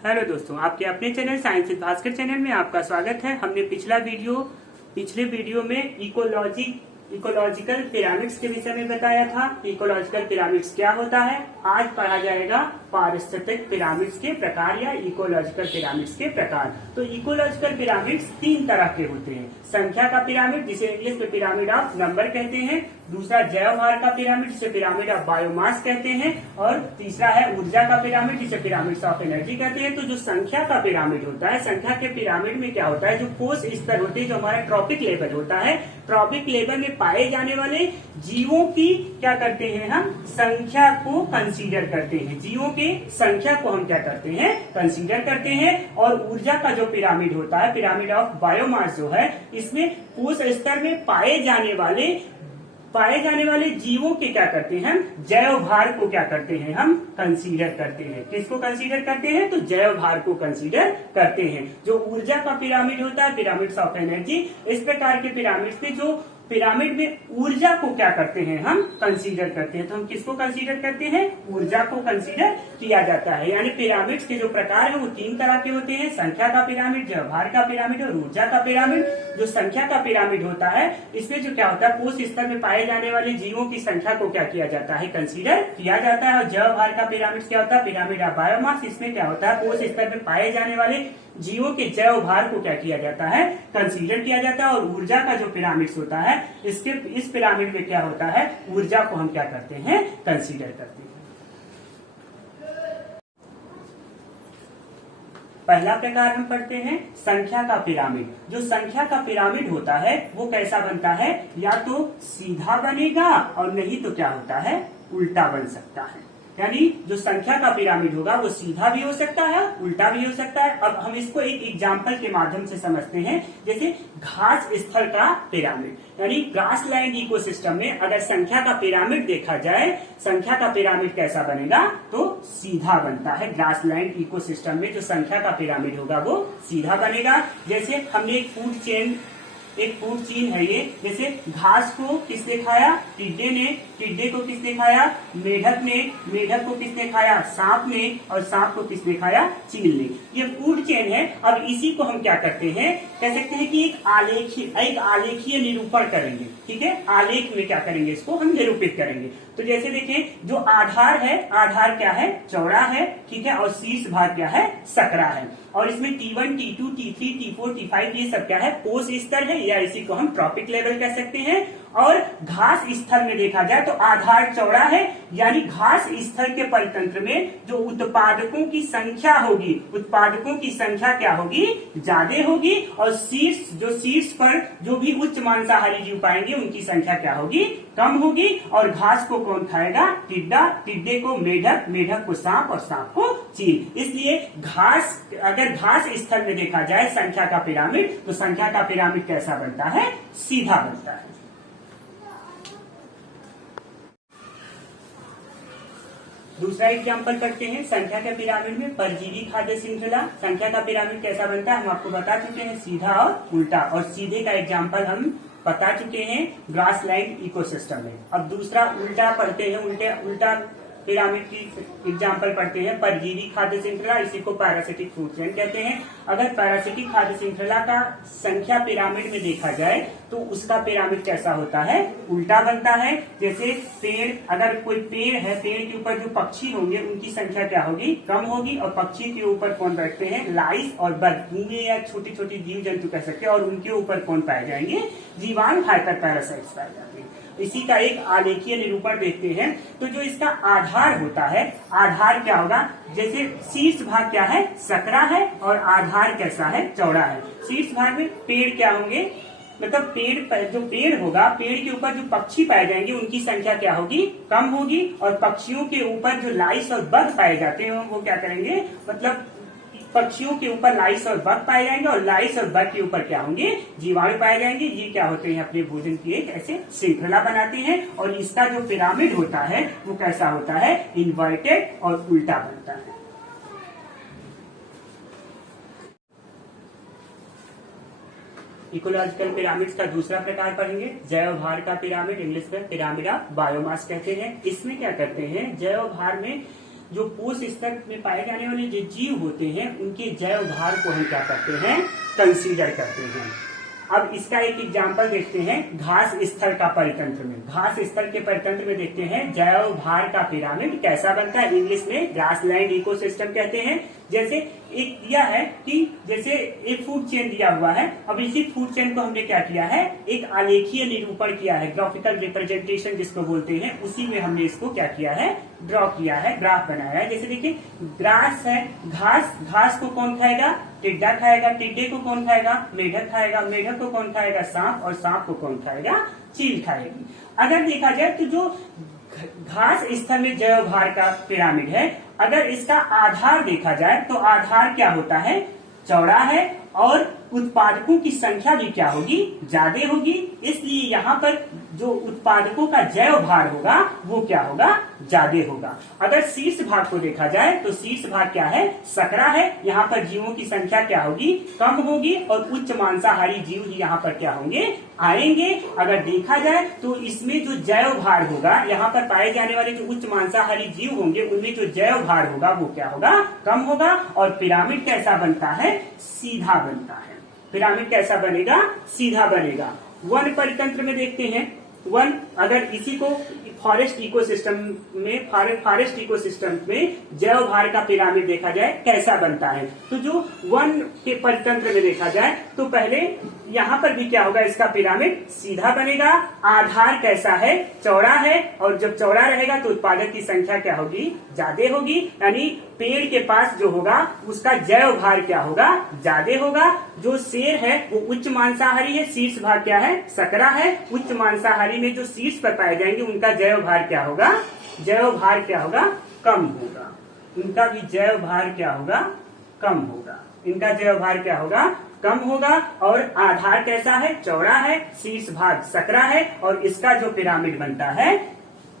Hello दोस्तों, आपके अपने channel science with Bhaskar channel में आपका स्वागत है। हमने पिछले वीडियो में इकोलॉजिकल पिरामिड्स के विषय में बताया था। इकोलॉजिकल पिरामिड्स क्या होता है, आज पढ़ा जाएगा पारिस्थितिक पिरामिड्स के प्रकार या इकोलॉजिकल पिरामिड्स के प्रकार। तो इकोलॉजिकल पिरामिड्स तीन तरह के होते हैं। संख्या का पिरामिड, जिसे इंग्लिश में पिरामिड ऑफ नंबर कहते हैं। दूसरा जैव भार का पिरामिड, जिसे पिरामिड ऑफ बायोमास कहते हैं। और तीसरा है ऊर्जा का पिरामिड, जिसे पिरामिड्स ऑफ एनर्जी कहते हैं। तो जो संख्या का पिरामिड होता है, संख्या के पिरामिड में क्या होता है, जो कोष स्तर होते हैं, जो हमारा ट्रॉपिक लेवल होता है, ट्रॉपिक लेवल में पाए जाने वाले जीवों की क्या करते हैं, हम संख्या को कंसीडर करते हैं। जीवों के संख्या को हम क्या करते हैं, कंसीडर करते हैं। और ऊर्जा का जो पिरामिड होता है, पिरामिड ऑफ बायोमास जो है, इसमें कोष स्तर में पाए जाने वाले जीवों के क्या करते हैं, जैव भार को क्या करते हैं, हम कंसीडर करते हैं। किसको कंसीडर करते हैं, तो जैव भार को कंसीडर करते हैं। जो ऊर्जा का पिरामिड होता है, पिरामिड्स ऑफ एनर्जी, इस प्रकार के पिरामिड में जो पिरामिड में ऊर्जा को क्या करते हैं, हम कंसीडर करते हैं। तो हम किसको कंसीडर करते हैं, ऊर्जा को कंसीडर किया जाता है। यानी पिरामिड्स के जो प्रकार है वो तीन तरह के होते हैं। संख्या का पिरामिड, जैवभार का पिरामिड और ऊर्जा का पिरामिड। जो संख्या का पिरामिड होता है, इसमें जो क्या होता है, कोष स्तर में पाए जाने वाले जीवों की संख्या को क्या किया जाता है, कंसीडर किया जाता है। और जैवभार का पिरामिड क्या होता है, पिरामिड ऑफ बायोमास, इसमें क्या होता है, कोष स्तर में पाए जाने वाले जीवों के जैव भार को क्या किया जाता है, कंसीडर किया जाता है। और ऊर्जा का जो पिरामिड होता है, इस पिरामिड में क्या होता है, ऊर्जा को हम क्या करते हैं, कंसीडर करते हैं। पहला प्रकार हम पढ़ते हैं संख्या का पिरामिड। जो संख्या का पिरामिड होता है वो कैसा बनता है, या तो सीधा बनेगा और नहीं तो क्या होता है, उल्टा बन सकता है। यानी जो संख्या का पिरामिड होगा वो सीधा भी हो सकता है, उल्टा भी हो सकता है। अब हम इसको एक एग्जाम्पल के माध्यम से समझते हैं। जैसे घास स्थल का पिरामिड, यानी ग्रासलैंड इकोसिस्टम में अगर संख्या का पिरामिड देखा जाए, संख्या का पिरामिड कैसा बनेगा, तो सीधा बनता है। ग्रासलैंड इकोसिस्टम में जो संख्या का पिरामिड होगा वो सीधा बनेगा। जैसे हमने एक फूड चेन है ये। जैसे घास को किसने खाया, टिड्डे ने, टिड्डे को किसने खाया, मेढक ने, मेढक को किसने खाया, सांप ने, और सांप को किसने खाया, चील ने। ये फूड चेन है। अब इसी को हम क्या करते हैं, कह सकते हैं कि एक आलेखीय निरूपण करेंगे। ठीक है, आलेख में क्या करेंगे, इसको हम निरूपित करेंगे। तो जैसे देखें, जो आधार है, आधार क्या है, चौड़ा है, ठीक है, और शीर्ष भाग क्या है, सकरा है। और इसमें T1, T2, T3, T4, T5 ये सब क्या है, कोष स्तर है, या इसी को हम ट्रॉपिक लेवल कह सकते हैं। और घास स्थल में देखा जाए तो आधार चौड़ा है, यानी घास स्थल के परितंत्र में जो उत्पादकों की संख्या होगी, उत्पादकों की संख्या क्या होगी, ज्यादा होगी। और शीर्ष पर जो भी उच्च मांसाहारी जीव पाएंगे उनकी संख्या क्या होगी, कम होगी। और घास को कौन खाएगा, टिड्डा, टिड्डे को मेढक, मेढक को सांप और सांप को चील। इसलिए अगर घास स्थल में देखा जाए संख्या का पिरामिड, तो संख्या का पिरामिड कैसा बनता है, सीधा बनता है। दूसरा एग्जाम्पल करते हैं संख्या के पिरामिड में परजीवी खाद्य श्रृंखला। संख्या का पिरामिड कैसा बनता है, हम आपको बता चुके हैं, सीधा और उल्टा। और सीधे का एग्जाम्पल हम बता चुके हैं ग्रासलैंड इकोसिस्टम में। अब दूसरा उल्टा पढ़ते हैं, उल्टा पिरामिड की एग्जाम्पल पढ़ते हैं, परजीवी खाद्य श्रृंखला, इसी को पैरासिटिक फूड चेन कहते हैं। अगर पैरासिटिक खाद्य श्रृंखला का संख्या पिरामिड में देखा जाए तो उसका पिरामिड कैसा होता है, उल्टा बनता है। जैसे पेड़, अगर कोई पेड़ है, पेड़ के ऊपर जो पक्षी होंगे उनकी संख्या क्या होगी, कम होगी। और पक्षी के ऊपर कौन बैठते हैं, लाइस और बग, कीड़े या छोटी छोटी जीव जंतु कह सकते हैं। और उनके ऊपर कौन पाए जाएंगे, जीवाणु खाकर पैरासाइट्स पाए जाते हैं। इसी का एक आलेखीय निरूपण देखते हैं। तो जो इसका आधार होता है, आधार क्या होगा, जैसे शीर्ष भाग क्या है, सकरा है, और आधार कैसा है, चौड़ा है। शीर्ष भाग में पेड़ क्या होंगे, मतलब जो पेड़ होगा, पेड़ के ऊपर जो पक्षी पाए जाएंगे उनकी संख्या क्या होगी, कम होगी। और पक्षियों के ऊपर जो लाइस और बग पाए जाते हैं वो क्या करेंगे, मतलब पक्षियों के ऊपर लाइस और बग पाए जाएंगे, और लाइस और बग के ऊपर क्या होंगे, जीवाणु पाए जाएंगे। ये क्या होते हैं, अपने भोजन की एक ऐसे श्रृंखला बनाते हैं। और इसका जो पिरामिड होता है वो कैसा होता है, इन्वर्टेड और उल्टा बनता है। इकोलॉजिकल पिरामिड्स का दूसरा प्रकार पढ़ेंगे, जैव भार का पिरामिड, इंग्लिश में पिरामिड ऑफ बायोमास कहते हैं। इसमें क्या करते हैं, जैव भार में जो पोष स्तर में पाए जाने वाले जो जीव होते हैं उनके जैव भार को हम क्या करते हैं, कंसीडर करते हैं। अब इसका एक एग्जाम्पल देखते हैं घास स्थल का परितंत्र में। घास स्थल के परितंत्र में देखते हैं जैव भार का पिरामिड कैसा बनता है, इंग्लिश में ग्रासलैंड इकोसिस्टम कहते हैं। जैसे एक दिया है कि जैसे एक फूड चेन दिया हुआ है, अब इसी फूड चेन को हमने क्या किया है, एक आलेखीय निरूपण किया है, ग्राफिकल रिप्रेजेंटेशन जिसको बोलते हैं, उसी में हमने इसको क्या किया है, ड्रॉ किया है, ग्राफ बनाया है। जैसे देखिए ग्रास है, घास, घास को कौन खाएगा, टिड्डा खाएगा, टिड्डे को कौन खाएगा, मेढक खाएगा, मेढक को कौन खाएगा, सांप, और सांप को कौन खाएगा, चील खाएगी। अगर देखा जाए तो जो घास स्थल में जैव भार का पिरामिड है, अगर इसका आधार देखा जाए तो आधार क्या होता है, चौड़ा है, और उत्पादकों की संख्या भी क्या होगी, ज्यादा होगी। इसलिए यहाँ पर जो उत्पादकों का जैव भार होगा वो क्या होगा, ज्यादा होगा। अगर शीर्ष भाग को देखा जाए तो शीर्ष भाग क्या है, सकरा है, यहाँ पर जीवों की संख्या क्या होगी, कम होगी, और उच्च मांसाहारी जीव ही यहाँ पर क्या होंगे, आएंगे। अगर देखा जाए तो इसमें जो जैव भार होगा, यहाँ पर पाए जाने वाले जो उच्च मांसाहारी जीव होंगे उनमें जो जैव भार होगा वो क्या होगा, कम होगा। और पिरामिड कैसा बनता है, सीधा बनता है। पिरामिड कैसा बनेगा, सीधा बनेगा। वन परितंत्र में देखते हैं, वन, अगर इसी को फॉरेस्ट इकोसिस्टम में, फॉरेस्ट इकोसिस्टम में जैव भार का पिरामिड देखा जाए कैसा बनता है, तो जो वन के परितंत्र में देखा जाए तो पहले यहाँ पर भी क्या होगा, इसका पिरामिड सीधा बनेगा। आधार कैसा है, चौड़ा है, और जब चौड़ा रहेगा तो उत्पादक की संख्या क्या होगी, ज्यादा होगी। यानी पेड़ के पास जो होगा उसका जैव भार क्या होगा, ज्यादा होगा। जो शेर है वो उच्च मांसाहारी है, शीर्ष भाग क्या है, सकरा है। उच्च मांसाहारी में जो शीर्ष पर पाए जाएंगे उनका जैव भार क्या होगा, जैव भार क्या होगा, कम होगा। उनका भी जैव भार क्या होगा, कम होगा। इनका जैव भार क्या होगा, कम होगा। और आधार कैसा है, चौड़ा है, शीर्ष भाग सकरा है, और इसका जो पिरामिड बनता है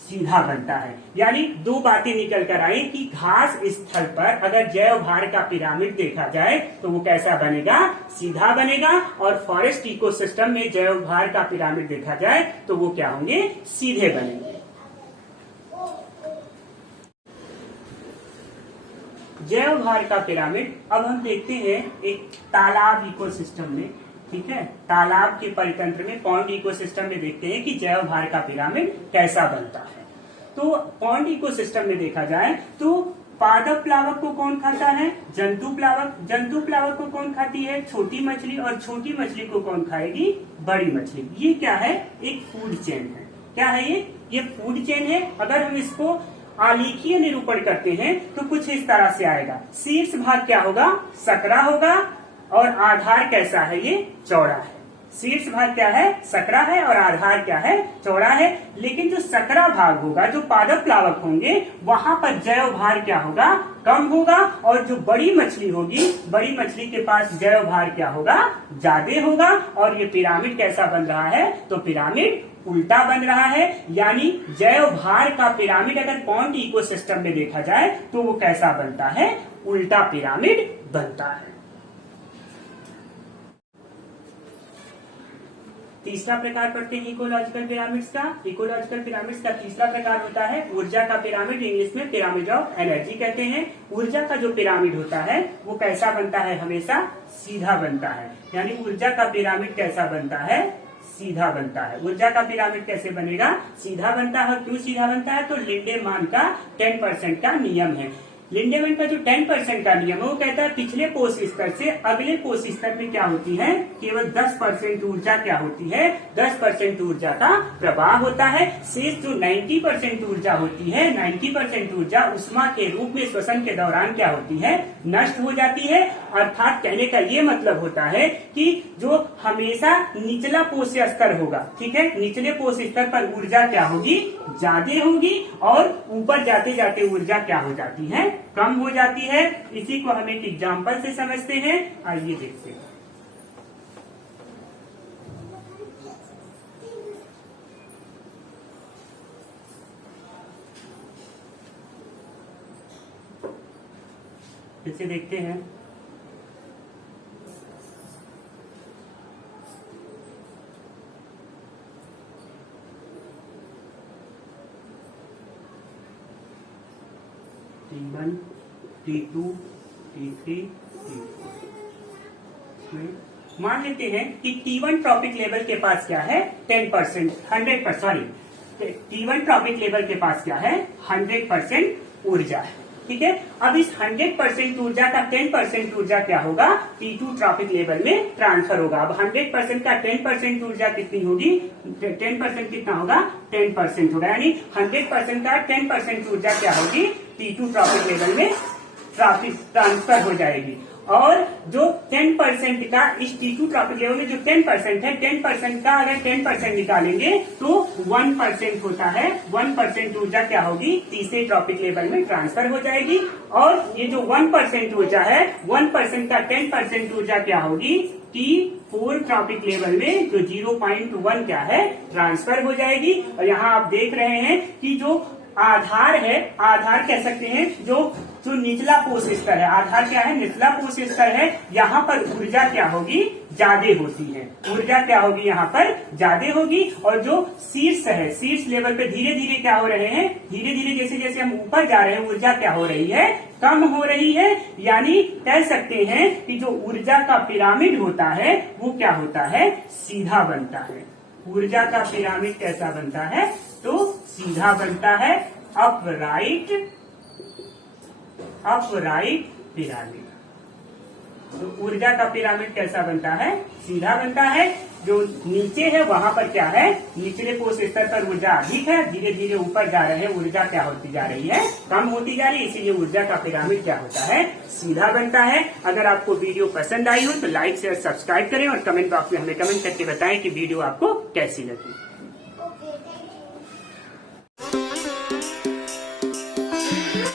सीधा बनता है। यानी दो बातें निकल कर आई कि घास स्थल पर अगर जैव भार का पिरामिड देखा जाए तो वो कैसा बनेगा, सीधा बनेगा। और फॉरेस्ट इकोसिस्टम में जैव भार का पिरामिड देखा जाए तो वो क्या होंगे, सीधे बनेंगे। जैव भार का पिरामिड अब हम देखते हैं एक तालाब इकोसिस्टम में, ठीक है, तालाब के परितंत्र में, पॉन्ड इकोसिस्टम में देखते हैं कि जैव भार का पिरामिड कैसा बनता है। तो पॉन्ड इकोसिस्टम में देखा जाए तो पादप प्लावक को कौन खाता है, जंतु प्लावक। जंतु प्लावक को कौन खाती है, छोटी मछली, और छोटी मछली को कौन खाएगी, बड़ी मछली। ये क्या है, एक फूड चेन है। क्या है ये फूड चेन है। अगर हम इसको आलेखीय निरूपण करते हैं तो कुछ इस तरह से आएगा। शीर्ष भाग क्या होगा, सकरा होगा, और आधार कैसा है, ये चौड़ा है। शीर्ष भाग क्या है, सकरा है, और आधार क्या है, चौड़ा है। लेकिन जो सकरा भाग होगा, जो पादप प्लावक होंगे, वहां पर जैव भार क्या होगा, कम होगा। और जो बड़ी मछली होगी, बड़ी मछली के पास जैव भार क्या होगा, ज्यादा होगा। और ये पिरामिड कैसा बन रहा है, तो पिरामिड उल्टा बन रहा है। यानी जैव भार का पिरामिड अगर पॉन्ड इकोसिस्टम में देखा जाए तो वो कैसा बनता है, उल्टा पिरामिड बनता है। तीसरा प्रकार पढ़ते हैं इकोलॉजिकल पिरामिड्स का। इकोलॉजिकल पिरामिड्स का तीसरा प्रकार होता है ऊर्जा का पिरामिड, इंग्लिश में पिरामिड ऑफ एनर्जी कहते हैं। ऊर्जा का जो पिरामिड होता है वो कैसा बनता है, हमेशा सीधा बनता है। यानी ऊर्जा का पिरामिड कैसा बनता है, सीधा बनता है। ऊर्जा का पिरामिड कैसे बनेगा, सीधा बनता है। क्यों सीधा बनता है, तो लिंडेमान का 10% का नियम है। लिंडेमैन का जो 10% का नियम है वो कहता है पिछले कोष स्तर से अगले कोष स्तर में क्या होती है, केवल 10% ऊर्जा क्या होती है, 10% ऊर्जा का प्रवाह होता है। शेष जो 90% ऊर्जा होती है, 90% ऊर्जा उष्मा के रूप में श्वसन के दौरान क्या होती है, नष्ट हो जाती है। अर्थात कहने का ये मतलब होता है कि जो हमेशा निचला कोष स्तर होगा, ठीक है, निचले कोष स्तर पर ऊर्जा क्या होगी, ज्यादा होगी, और ऊपर जाते जाते ऊर्जा क्या हो जाती है, कम हो जाती है। इसी को हम एक एग्जाम्पल से समझते हैं, आइए देखते हैं। इसे देखते हैं। T1, T2, T3, T4। मान लेते हैं कि T1 ट्रॉपिक लेवल के पास क्या है 10%, 100%, सॉरी, T1 ट्रॉपिक लेवल के पास क्या है 100% ऊर्जा है। ठीक है, अब इस 100% ऊर्जा का 10% ऊर्जा क्या होगा T2 ट्रॉपिक लेवल में ट्रांसफर होगा। अब 100% का 10% ऊर्जा कितनी होगी, 10% कितना होगा 10% होगा, यानी 100% का 10% ऊर्जा क्या होगी T2 ट्रॉपिक लेवल में ट्रांसफर हो जाएगी। और जो 10% का इस T2 ट्रॉपिक लेवल में जो 10% है, 10% का अगर 10% निकालेंगे तो 1% होता है। 1% ऊर्जा क्या होगी तीसरे ट्रॉपिक लेवल में ट्रांसफर हो जाएगी। और ये जो 1% ऊर्जा है, 1% का 10% ऊर्जा क्या होगी T4 ट्रॉपिक लेवल में जो 0.1 क्या है ट्रांसफर हो जाएगी। और यहाँ आप देख रहे हैं कि जो आधार है, आधार कह सकते हैं जो निचला पोष स्तर है, आधार क्या है निचला पोष स्तर है, यहाँ पर ऊर्जा क्या होगी ज्यादा होती है, ऊर्जा क्या होगी यहाँ पर ज्यादा होगी। और जो शीर्ष है, शीर्ष लेवल पे धीरे धीरे क्या हो रहे हैं, धीरे धीरे जैसे जैसे हम ऊपर जा रहे हैं ऊर्जा क्या हो रही है कम हो रही है। यानी कह सकते हैं कि जो ऊर्जा का पिरामिड होता है वो क्या होता है सीधा बनता है। ऊर्जा का पिरामिड कैसा बनता है तो सीधा बनता है, अपराइट पिरामिड। तो ऊर्जा का पिरामिड कैसा बनता है सीधा बनता है। जो नीचे है वहां पर क्या है निचले पोष स्तर पर ऊर्जा अधिक है, धीरे धीरे ऊपर जा रहे हैं ऊर्जा क्या होती जा रही है कम होती जा रही है, इसीलिए ऊर्जा का पिरामिड क्या होता है सीधा बनता है। अगर आपको वीडियो पसंद आई हो तो लाइक शेयर सब्सक्राइब करें और कमेंट बॉक्स में हमें कमेंट करके बताएं कि वीडियो आपको कैसी लगी।